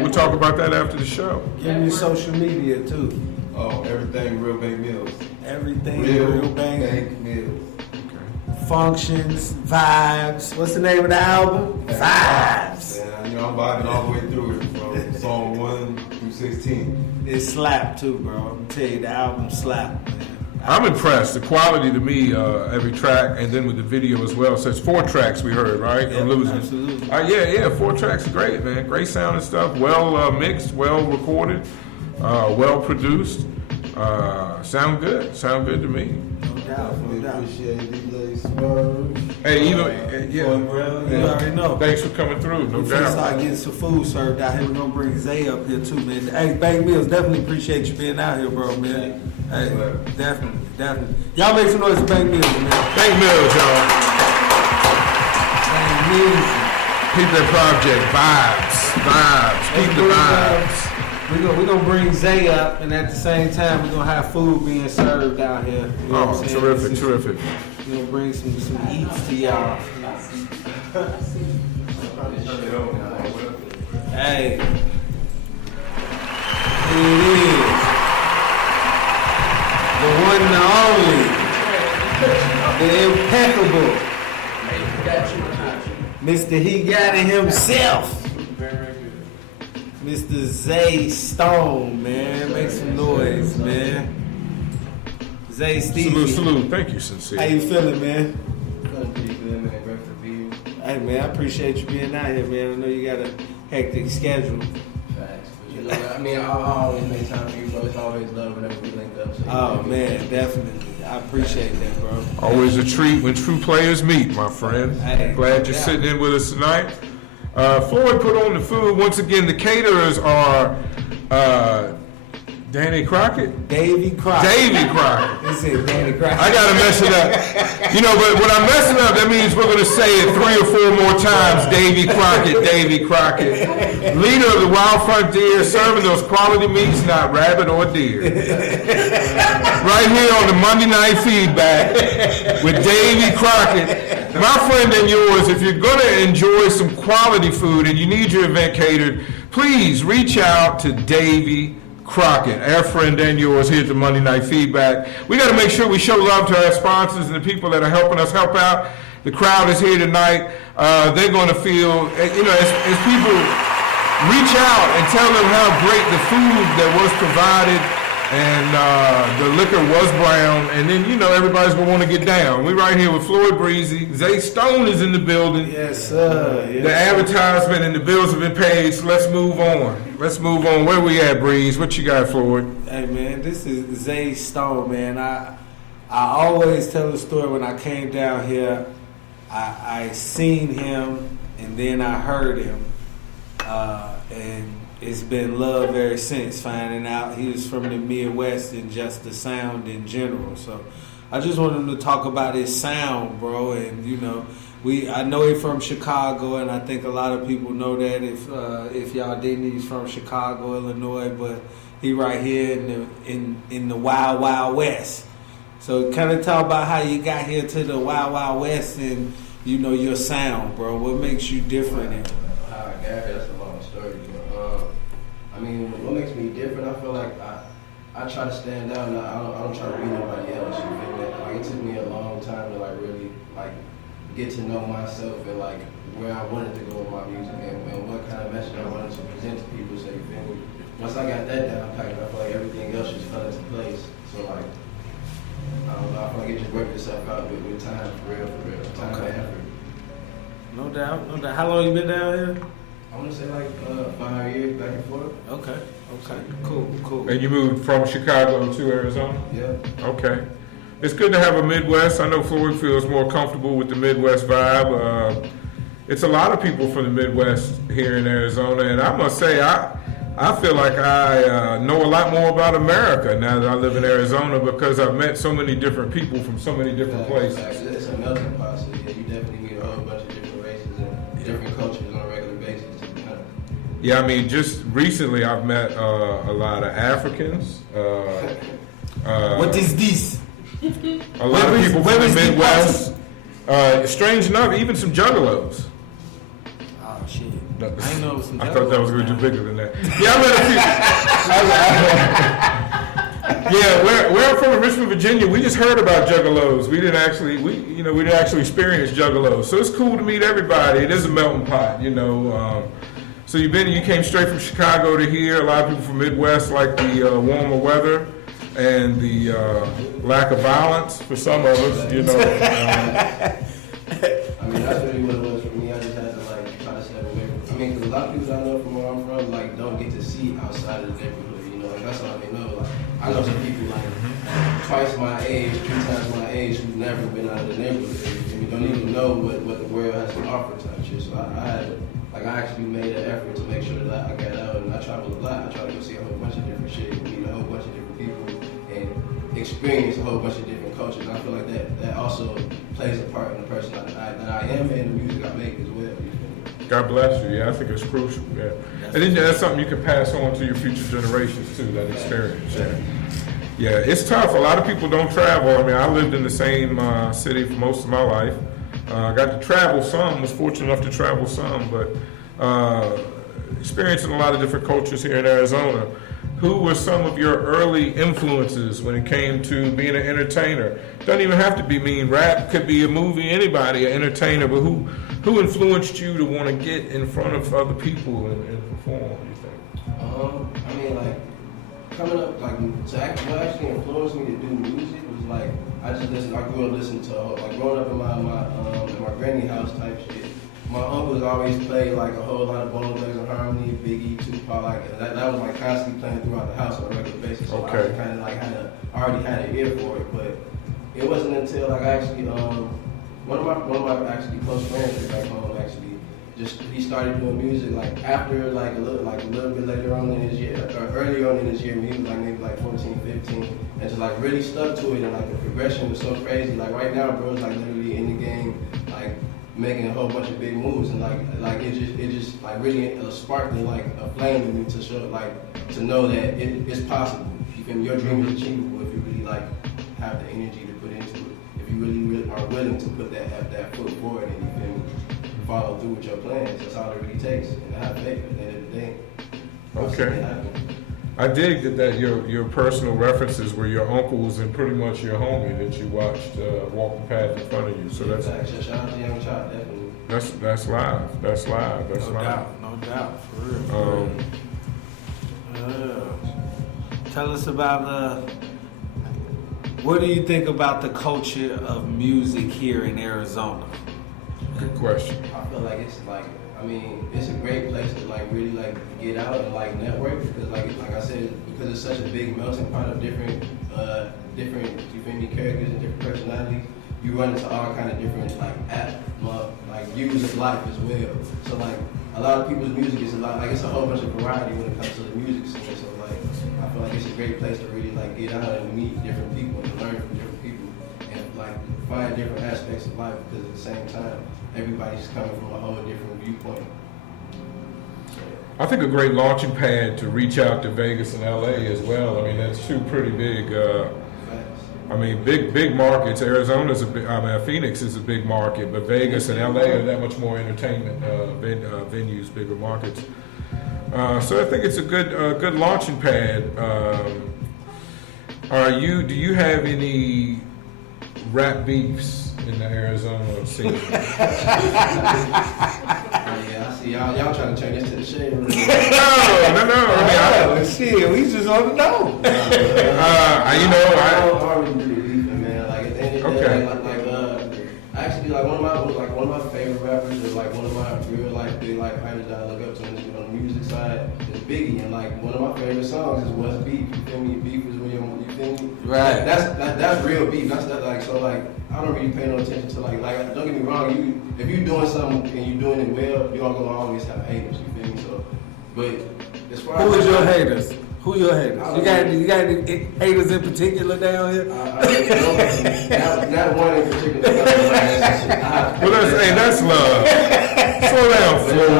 we'll talk about that after the show. Give me social media too. Oh, everything Real Bank Mills. Everything Real Bank Mills. Functions, vibes. What's the name of the album? Vibes. Yeah, you know, I'm vibing all the way through it from song 1 through 16. It slapped too, bro. I'm gonna tell you, the album slapped, man. I'm impressed. The quality to me, every track, and then with the video as well. So it's 4 tracks we heard, right? Yeah, I'm losing. absolutely. Yeah, 4 tracks are great, man. Great sound and stuff. Well mixed, well recorded, well produced. Sound good. Sound good to me. No doubt, no doubt. Appreciate DJ Swerve. Hey, You already know. Thanks for coming through. No We finna start doubt. getting some food served out here. We're gonna bring Zay up here too, man. Hey, Bank Mills, definitely appreciate you being out here, bro, man. Hey, definitely. Y'all make some noise for Bank Mills, man. Bank Mills, y'all. Bank Mills. Keep that project. Vibes. Keep the vibes. We're gonna bring Zay up, and at the same time, we're gonna have food being served out here. You know what I'm saying? Terrific. We're gonna bring some eats to y'all. Hey, here it is. The one and only, the impeccable, Mr. He Got It himself. Mr. Zay Stone, man. Make some noise, man. Zay Stevie. Salute. Thank you, How sincere. you feeling, man? Feeling pretty good, man. Great to be here. Hey, man, I appreciate you being out here, man. I know you got a hectic schedule. Facts. But you know, I mean, I always make time for you, bro. It's always love whenever we link up. So Oh, man, definitely. I appreciate that, bro. Always a treat when true players meet, my friend. Hey, Glad you're yeah. sitting in with us tonight. Floyd put on the food. Once again, the caterers are Danny Crockett? Davy Crockett. Davy Crockett. He said Danny Crockett. I gotta mess it up. You know, but when I mess it up, that means we're gonna say it 3 or 4 more times. Davy Crockett, Davy Crockett. Leader of the Wild Frontier, serving those quality meats, not rabbit or deer. Right here on the Monday Night Feedback with Davy Crockett. My friend and yours, if you're gonna enjoy some quality food and you need your event catered, please reach out to Davy Crockett, our friend and yours here at the Monday Night Feedback. We got to make sure we show love to our sponsors and the people that are helping us help out. The crowd is here tonight. They're going to feel, you know, as people reach out and tell them how great the food that was provided and the liquor was brown, and then, you know, everybody's going to want to get down. We're right here with Floyd Breezy. Zay Stone is in the building. Yes, sir. Yes, The advertisement and the bills have been paid, so let's move on. Where we at, Breeze? What you got, Floyd? Hey, man, this is Zay Stone, man. I always tell the story when I came down here. I seen him, and then I heard him, and it's been love ever since, finding out he was from the Midwest and just the sound in general. So I just wanted him to talk about his sound, bro. And, you know, I know he's from Chicago, and I think a lot of people know that. If y'all didn't, he's from Chicago, Illinois, but he right here in the Wild Wild West. So kind of talk about how you got here to the Wild Wild West and, you know, your sound, bro. What makes you different? how I got here, that's a long story. But, I mean, what makes me different? I feel like I try to stand out, and I don't try to be nobody else. You feel me? Like, it took me a long time to like really like get to know myself and like where I wanted to go with my music and what kind of message I wanted to present to people. So you feel me? Once I got that down packed, I feel like everything else just fell into place. So like, I don't know, I feel like it just worked itself out with time, for real. Time and effort. No doubt, no doubt. How long you been down here? I want to say like 5 years back and forth. Okay, cool. And you moved from Chicago to Arizona? Yeah. Okay. It's good to have a Midwest. I know Floyd feels more comfortable with the Midwest vibe. It's a lot of people from the Midwest here in Arizona, and I must say, I feel like I know a lot more about America now that I live in Arizona because I've met so many different people from so many different places. It's a melting pot, so yeah, you definitely meet a whole bunch of different races and different cultures on a regular basis. Yeah, I mean, just recently I've met a lot of Africans. What is this? A lot of people from the Midwest. Strange enough, even some juggalos. Oh shit. I know some I thought that was going to do Juggalos, bigger than that. Yeah, I met a few. Yeah, where I'm from in Richmond, Virginia, we just heard about Juggalos. We didn't actually experience Juggalos. So it's cool to meet everybody. It is a melting pot, you know. So you came straight from Chicago to here. A lot of people from Midwest like the warmer weather and the lack of violence for some of us, you know. I mean, that's really what it was for me. I just had to like try to step away from. I mean, because a lot of people I know from where I'm from like don't get to see outside of the neighborhood. You know, like that's all they know. Like I know some people like twice my age, 3 times my age who've never been out of the neighborhood and don't even know what the world has to offer type shit. So I actually made an effort to make sure that I got out and I travel a lot. I try to go see a whole bunch of different shit, meet a whole bunch of different people, and experience a whole bunch of different cultures. And I feel like that also plays a part in the person that I am and the music I make as well. You feel me? God bless you. Yeah, I think it's crucial. Yeah, and then that's something you can pass on to your future generations too. That experience. Yeah, yeah. It's tough. A lot of people don't travel. I mean, I lived in the same city for most of my life. I got to travel some. Was fortunate enough to travel some, but experiencing a lot of different cultures here in Arizona. Who were some of your early influences when it came to being an entertainer? Doesn't even have to be mean rap, could be a movie, anybody, an entertainer, but who influenced you to want to get in front of other people and perform, you think? I mean, like, coming up, like, what actually influenced me to do music was like, I grew up listening to, like, growing up in my granny house type shit. My uncles always played like a whole lot of Bone Thugs and Harmony, Biggie, Tupac, like that was like constantly playing throughout the house on a regular basis. So Okay. I kind of like already had an ear for it, but it wasn't until like I actually one of my actually close friends back home actually he started doing music like after like a little bit later on in his year or earlier on in his year when he was like maybe like 14, 15 and just like really stuck to it and like the progression was so crazy. Like right now, bro, it's like literally in the game like making a whole bunch of big moves and like it just like really sparked like a flame in me to show like to know that it's possible. You feel me? Your dream is achievable if you really like have the energy to put into it. If you really are willing to put that foot forward and you feel me, follow through with your plans. That's all it really takes. And have faith at the end of the day. Okay. I dig that your personal references were your uncles and pretty much your homie that you watched walk the path in front of you. So shout out to Young Child, definitely. That's live. That's live. That's no live. No doubt, for real. Tell us about what do you think about the culture of music here in Arizona? Good question. I feel like it's like, I mean, it's a great place to like really like get out and like network because like I said, because it's such a big melting pot of different you feel me, characters and different personalities. You run into all kind of different like views of life as well. So like a lot of people's music is it's a whole bunch of variety when it comes to the music scene. So like I feel like it's a great place to really like get out and meet different people and learn from different people and like find different aspects of life because at the same time everybody's coming from a whole different viewpoint. I think a great launching pad to reach out to Vegas and LA as well. I mean, that's two pretty big. Big markets. Arizona's Phoenix is a big market, but Vegas and LA are that much more entertainment venues, bigger markets. So I think it's a good launching pad. Do you have any rap beefs in the Arizona scene? Yeah, I see y'all trying to turn this to the shade room. No. Shit, we just want to know. I don't really believe it, man. Like at the end of the day, actually like one of my favorite rappers is like one of my real life big like idols that I look up to on the music side is Biggie, and like one of my favorite songs is What's Beef. You feel me? Beef is when you feel me? Right. That's real beef. That's like so like I don't really pay no attention to like don't get me wrong. If you're doing something and you're doing it well, you're gonna always have haters. You feel me? So, but as far as Who is your haters? Who your haters? You got any haters in particular down here? Not one in particular. Well, that's love. Slow down, Floyd.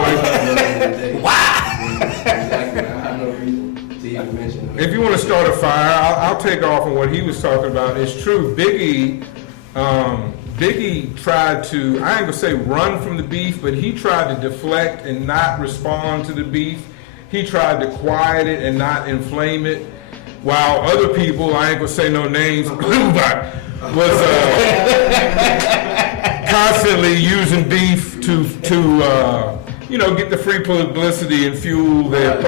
Wow. Exactly. I have no reason to even mention it. If you want to start a fire, I'll take off on what he was talking about. It's true. Biggie Biggie tried to, I ain't gonna say run from the beef, but he tried to deflect and not respond to the beef. He tried to quiet it and not inflame it, while other people, I ain't gonna say no names, was constantly using beef to get the free publicity and fuel their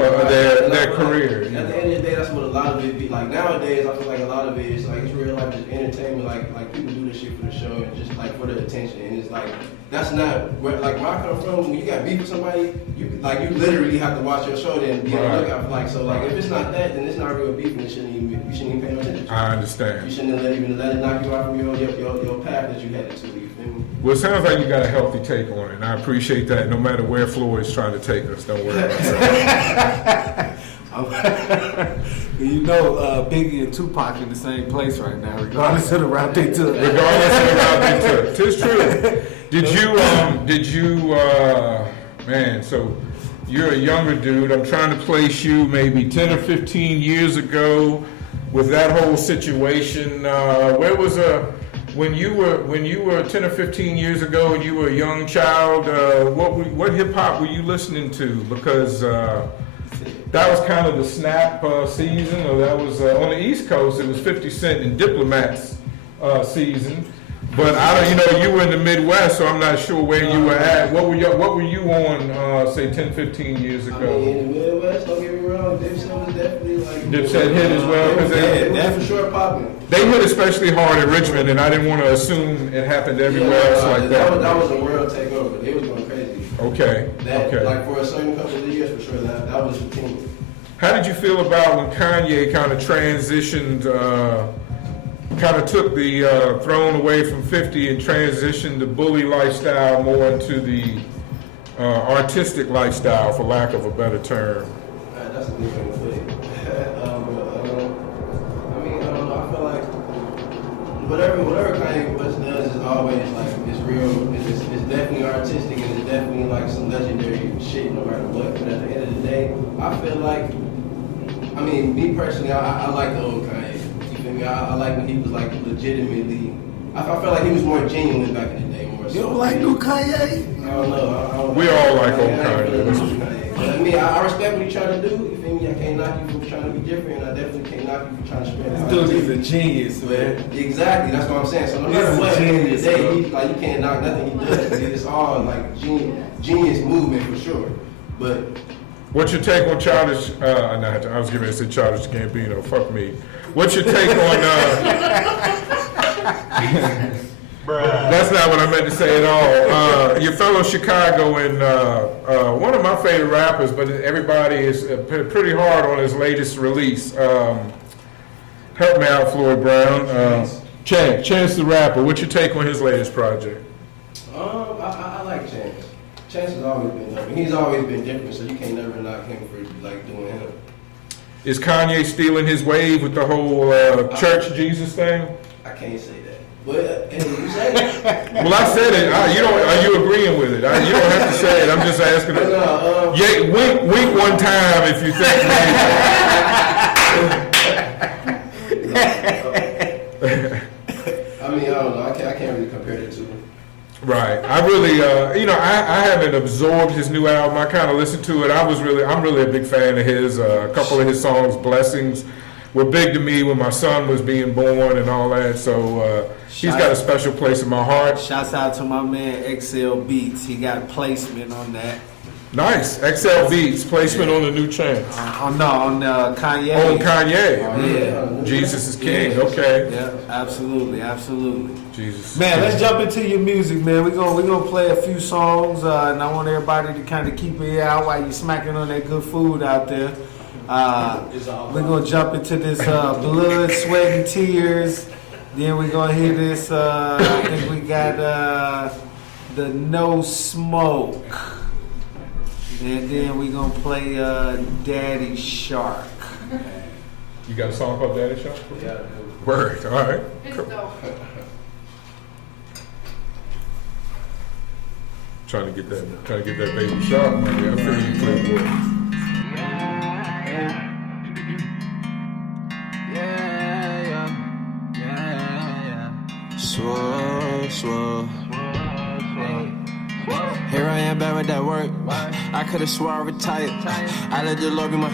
career. At the end of the day, that's what a lot of it be. Like nowadays, I feel like a lot of it is like it's real life, just entertainment. Like people do this shit for the show and just like for the attention. And it's like that's not where like where I come from. When you got beef with somebody, you literally have to watch your show then be on the lookout for like. So like if it's not that, then it's not real beef, and you shouldn't even pay no attention. I understand. You shouldn't even let it knock you out from your path that you headed to. You feel me? Well, it sounds like you got a healthy take on it, and I appreciate that. No matter where Floyd's trying to take us, don't worry about that. You know, Biggie and Tupac in the same place right now, regardless of the route they took. Regardless of the route they took, 'tis true. Did you, man? So you're a younger dude. I'm trying to place you maybe 10 or 15 years ago with that whole situation. Where was when you were 10 or 15 years ago and you were a young child? What hip hop were you listening to? Because that was kind of the snap season, or that was on the East Coast. It was 50 Cent and Diplomats season. But you were in the Midwest, so I'm not sure where you were at. What were you on, say 10, 15 years ago? I mean, in the Midwest, don't get me wrong, Dipset was definitely like... Dipset hit as well? Cause they for sure popping. They hit especially hard in Richmond, and I didn't want to assume it happened everywhere else like that. That was a world takeover. They was going crazy. Okay. Like for a certain couple of years, for sure, that was the team. How did you feel about when Kanye kind of transitioned, kind of took the throne away from 50 and transitioned the bully lifestyle more into the artistic lifestyle, for lack of a better term? That's a good thing to put it. I mean, I don't know. I feel like whatever Kanye West does is always like it's real. It's definitely artistic and it's definitely like some legendary shit, no matter what. But at the end of the day, I feel like, I mean, me personally, I like the old Kanye. You feel me? I like when he was like legitimately. I felt like he was more genuine back in the day. More so. You don't like new Kanye? I don't know. We all like old Kanye. But I mean, I respect what he's trying to do. You feel me? I can't knock you for trying to be different, and I definitely can't knock you for trying to spread. This dude is a genius, man. Exactly, that's what I'm saying. So no matter what, at the end of the day, you can't knock nothing he does. It's all like genius movement for sure. But what's your take on Childish? I was going to say Childish Gambino. Fuck me. What's your take on? That's not what I meant to say at all. Your fellow Chicago and one of my favorite rappers, but everybody is pretty hard on his latest release. Help me out, Floyd Brown. Chance the Rapper. What's your take on his latest project? I like Chance. Chance has always been dope. He's always been different, so you can't never knock him for like doing him. Is Kanye stealing his wave with the whole church Jesus thing? I can't say that. But you said it. Well, I said it. Are you agreeing with it? You don't have to say it. I'm just asking. Wink one time if you think. I mean, I don't know. I can't really compare the two. Right. I really, I haven't absorbed his new album. I kind of listened to it. I'm really a big fan of his. A couple of his songs, Blessings, were big to me when my son was being born and all that. So he's got a special place in my heart. Shouts out to my man XL Beats. He got placement on that. Nice. XL Beats, placement on the new Chance. On Kanye. Oh, Kanye. Yeah. Jesus is King. Okay. Yeah, absolutely. Jesus. Man, let's jump into your music, man. We're gonna play a few songs, and I want everybody to kind of keep it out while you're smacking on that good food out there. We're gonna jump into this Blood, Sweat, and Tears. Then we're gonna hear this. I think we got the No Smoke. And then we're going to play Daddy Shark. You got a song called Daddy Shark? Yeah. Word, all right. It's dope. Trying to get that baby shark money. I feel you, Playboy. Yeah. swole. Here I am back with that work. I could've swore I retired. I let the Lord be my